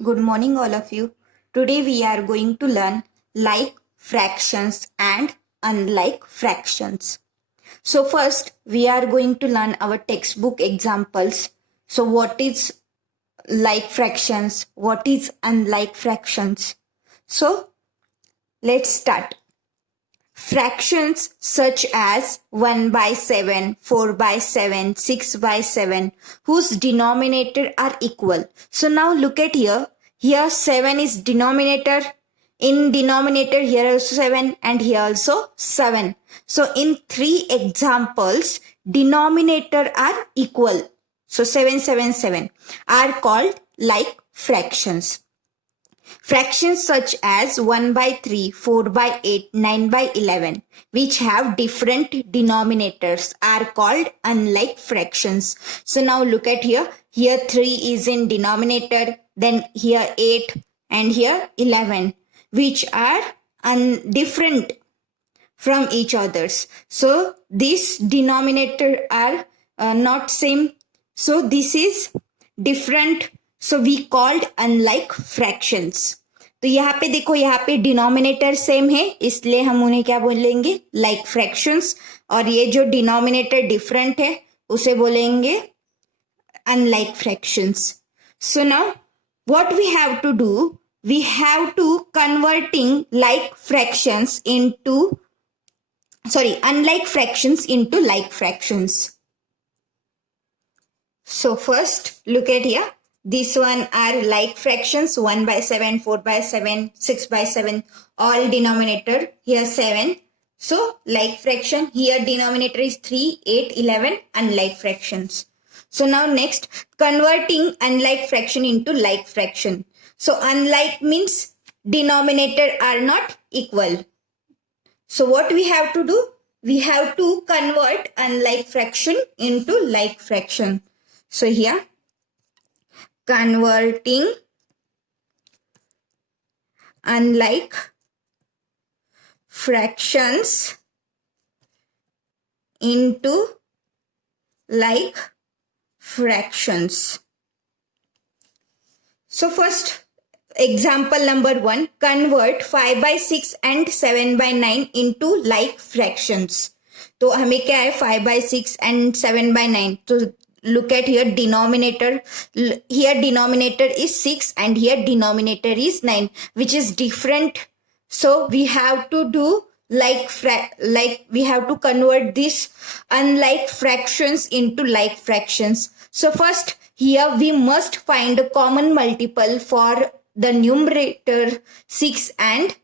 Good morning, all of you. Today we are going to learn like fractions and unlike fractions. So first we are going to learn our textbook examples. So what is like fractions? What is unlike fractions? So let's start. Fractions such as 1 by 7, 4 by 7, 6 by 7 whose denominator are equal. So now look at here. Here 7 is denominator. In denominator here also 7 and here also 7. So in 3 examples denominator are equal. So 7, 7, 7 are called like fractions. Fractions such as 1 by 3, 4 by 8, 9 by 11, which have different denominators, are called unlike fractions. So now look at here. Here 3 is in denominator, then here 8 and here 11, which are different from each others. So this denominator are not same. So this is different. So we called unlike fractions. तो यहाँ पे देखो, यहाँ पे denominator same है, इसलिए हम उन्हें क्या बोलेंगे, लाइक फ्रैक्शंस. और ये जो डिनोमिनेटर डिफरेंट है उसे बोलेंगे unlike fractions. So now what we have to do, we have to converting like fractions into unlike fractions into like fractions. So first look at here. This one are like fractions, 1 by 7, 4 by 7, 6 by 7, all denominator, here 7. So like fraction, here denominator is 3, 8, 11, unlike fractions. So now next, converting unlike fraction into like fraction. So unlike means denominator are not equal. So what we have to do? We have to convert unlike fraction into like fraction. So here, converting unlike fractions into like fractions. So first, example number 1, convert 5 by 6 and 7 by 9 into like fractions. तो हमें क्या है, 5 by 6 and 7 by 9. तो look at here, denominator. Here denominator is 6 and here denominator is 9, which is different. So we have to do like we have to convert this unlike fractions into like fractions. So first, here we must find a common multiple for the numerator 6 and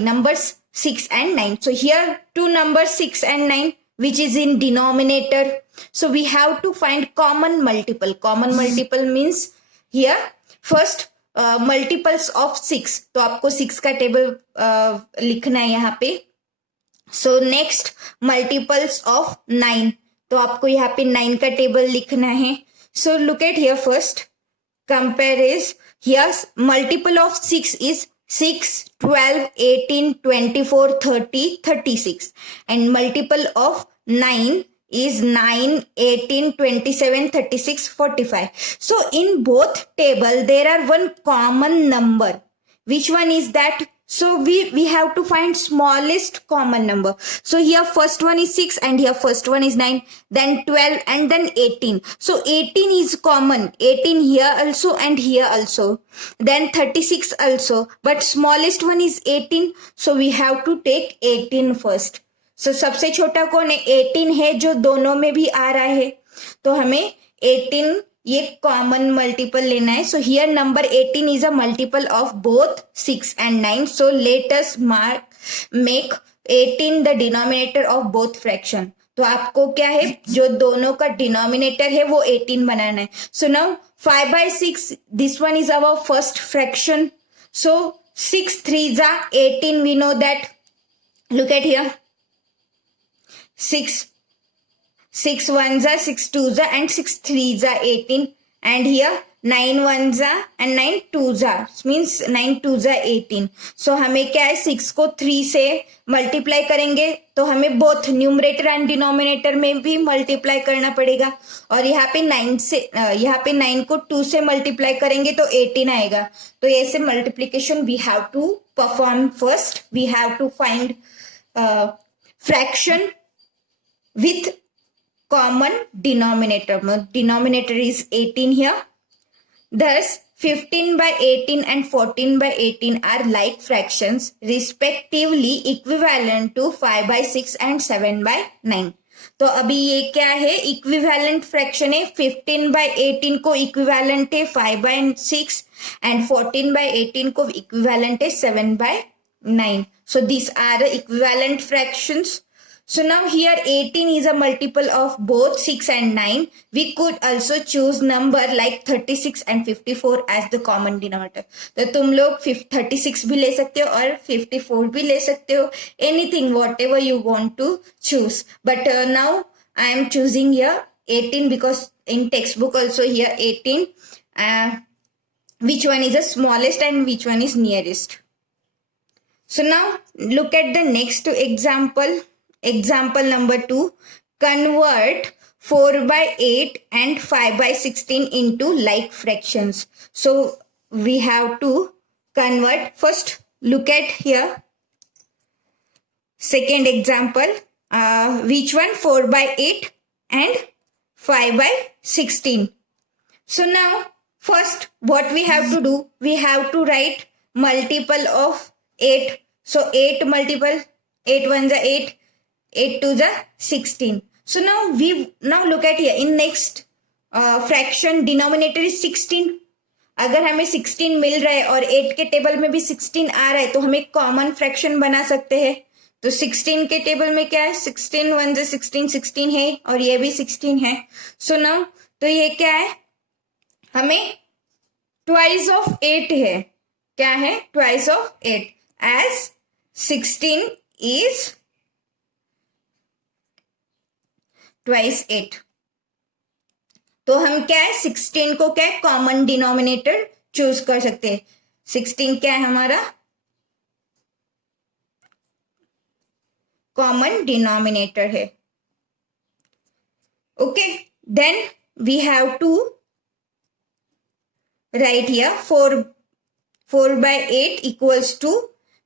numbers 6 and 9. So here two numbers 6 and 9, which is in denominator. So we have to find common multiple. Common multiple means here first multiples of 6. तो आपको 6 का table लिखना है यहाँ पे. So next multiples of 9. तो आपको यहाँ पे 9 का टेबल लिखना है. So look at here first. Compare is here multiple of 6 is 6, 12, 18, 24, 30, 36. And multiple of 9 is 9, 18, 27, 36, 45. So in both table there are one common number. Which one is that? So we have to find smallest common number. So here first one is 6 and here first one is 9, then 12 and then 18. So 18 is common. 18 here also and here also. Then 36 also. But smallest one is 18. So we have to take 18 first. So सबसे छोटा कौन है? 18 है, जो दोनों में भी आ रहा है. तो हमें 18 ये कॉमन मल्टीपल लेना है. So here number 18 is a multiple of both 6 and 9. So let us make 18 the denominator of both fraction. तो आपको क्या है, जो दोनों का डिनोमिनेटर है वो 18 बनाना है. So now 5 by 6, this one is our first fraction. So 6 3s are 18. We know that. Look at here. 6 1s are 6 2s are and 6 3s are 18. And here 9 1 जा एंड 9 2 जा, मीन्स 9 2 जा 18. सो हमें क्या है 6 को 3 से मल्टीप्लाई करेंगे तो हमें बोथ न्यूमरेटर एंड डिनोमिनेटर में भी मल्टीप्लाई करना पड़ेगा. और यहाँ पे 9 को 2 से मल्टीप्लाई करेंगे तो 18 आएगा. तो ऐसे multiplication we have to perform. First we have to find fraction with common denominator. Denominator is 18 here. Thus 15 by 18 and 14 by 18 are like fractions, respectively equivalent to 5 by 6 and 7 by 9. तो अभी ये क्या है, इक्विवेलेंट फ्रैक्शन है. 15 by 18 को equivalent है 5 by 6 and 14 by 18 को equivalent है 7 by 9. So these are the equivalent fractions. So now here 18 is a multiple of both 6 and 9. We could also choose number like 36 and 54 as the common denominator. तो तुम लोग 36 भी ले सकते हो और 54 भी ले सकते हो. Anything, whatever you want to choose. But now I am choosing here 18 because in textbook also here 18. Which one is the smallest and which one is nearest. So now look at the next example. Example number 2, convert 4 by 8 and 5 by 16 into like fractions. So we have to convert. First look at here. Second example, which one? 4 by 8 and 5 by 16. So now first what we have to do, we have to write multiple of 8. So 8 multiple, 8 1 is 8. 8 2 is 16. So now look at here. In next fraction denominator is 16. अगर हमें 16 मिल रहा है और 8 के table में भी 16 आ रहा है तो हम एक कॉमन फ्रैक्शन बना सकते हैं. तो 16 के टेबल में क्या है, 16 1 से 16 16 है और ये भी 16 है. सो नाउ तो ये क्या है, हमें ट्वाइस ऑफ 8 है. क्या है, twice of 8 as 16 is twice 8. तो हम क्या है 16 को क्या है कॉमन डिनोमिनेटर चूज कर सकते हैं. 16 क्या है हमारा कॉमन डिनोमिनेटर है. Okay, then we have to write here 4 by 8 equals to,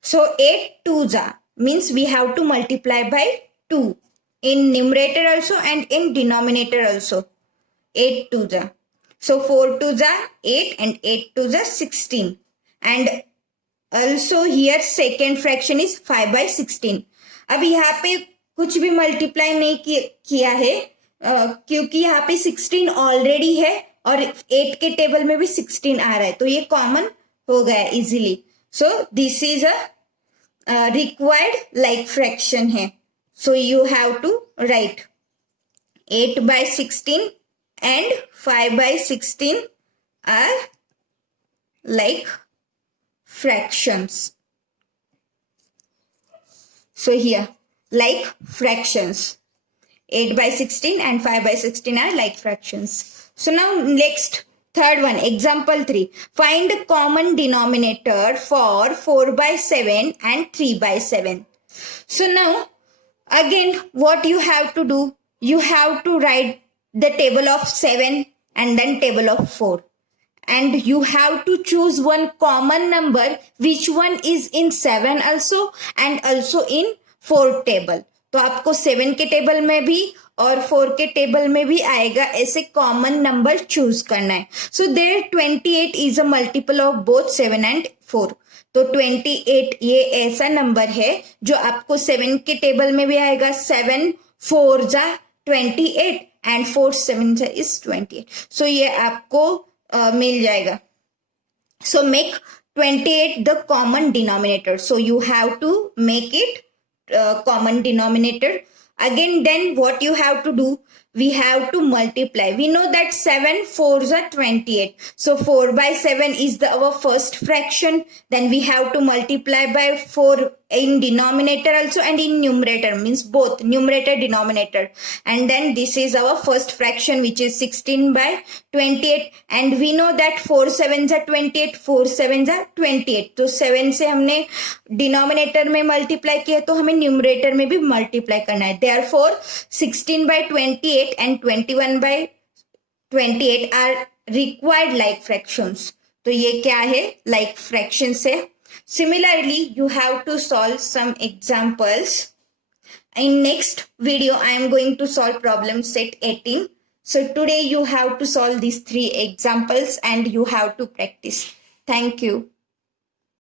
so 8 2s means we have to multiply by 2 in numerator also and in denominator also. 8 2s. So 4 2s 8 and 8 2s 16. And also here second fraction is 5 by 16. अब यहाँ पे कुछ भी multiply नहीं किया है क्योंकि यहाँ पे 16 ऑलरेडी है और 8 के टेबल में भी 16 आ रहा है तो ये कॉमन हो गया easily. So this is a required like fraction है. So you have to write 8 by 16 and 5 by 16 are like fractions. So here like fractions, 8 by 16 and 5 by 16 are like fractions. So now next third one, example 3, find a common denominator for 4 by 7 and 3 by 7. So now again what you have to do, you have to write the table of 7 and then table of 4 and you have to choose one common number which one is in 7 also and also in 4 table. तो आपको 7 के table में भी और 4 के table में भी आएगा, ऐसे कॉमन नंबर चूज करना है. So there 28 is a multiple of both 7 and 4. तो 28 ये ऐसा नंबर है जो आपको 7 के टेबल में भी आएगा. 7 4 जा 28 एंड 4 7 जा इज 28. सो ये आपको मिल जाएगा. So make 28 the common denominator. So you have to make it common denominator. Again then what you have to do, we have to multiply. We know that 7 4s are 28. So 4 by 7 is our first fraction. Then we have to multiply by 4 in denominator also and in numerator, means both numerator denominator. And then this is our first fraction, which is 16 by 28, and we know that 4 7s are 28, 4 7s are 28. तो 7 से हमने denominator में multiply किया तो हमें numerator में भी multiply करना है. Therefore 16 by 28 and 21 by 28 are required like fractions. तो ये क्या है, like fractions है. Similarly, you have to solve some examples. In next video, I am going to solve problem set 18. So today you have to solve these 3 examples and you have to practice. Thank you.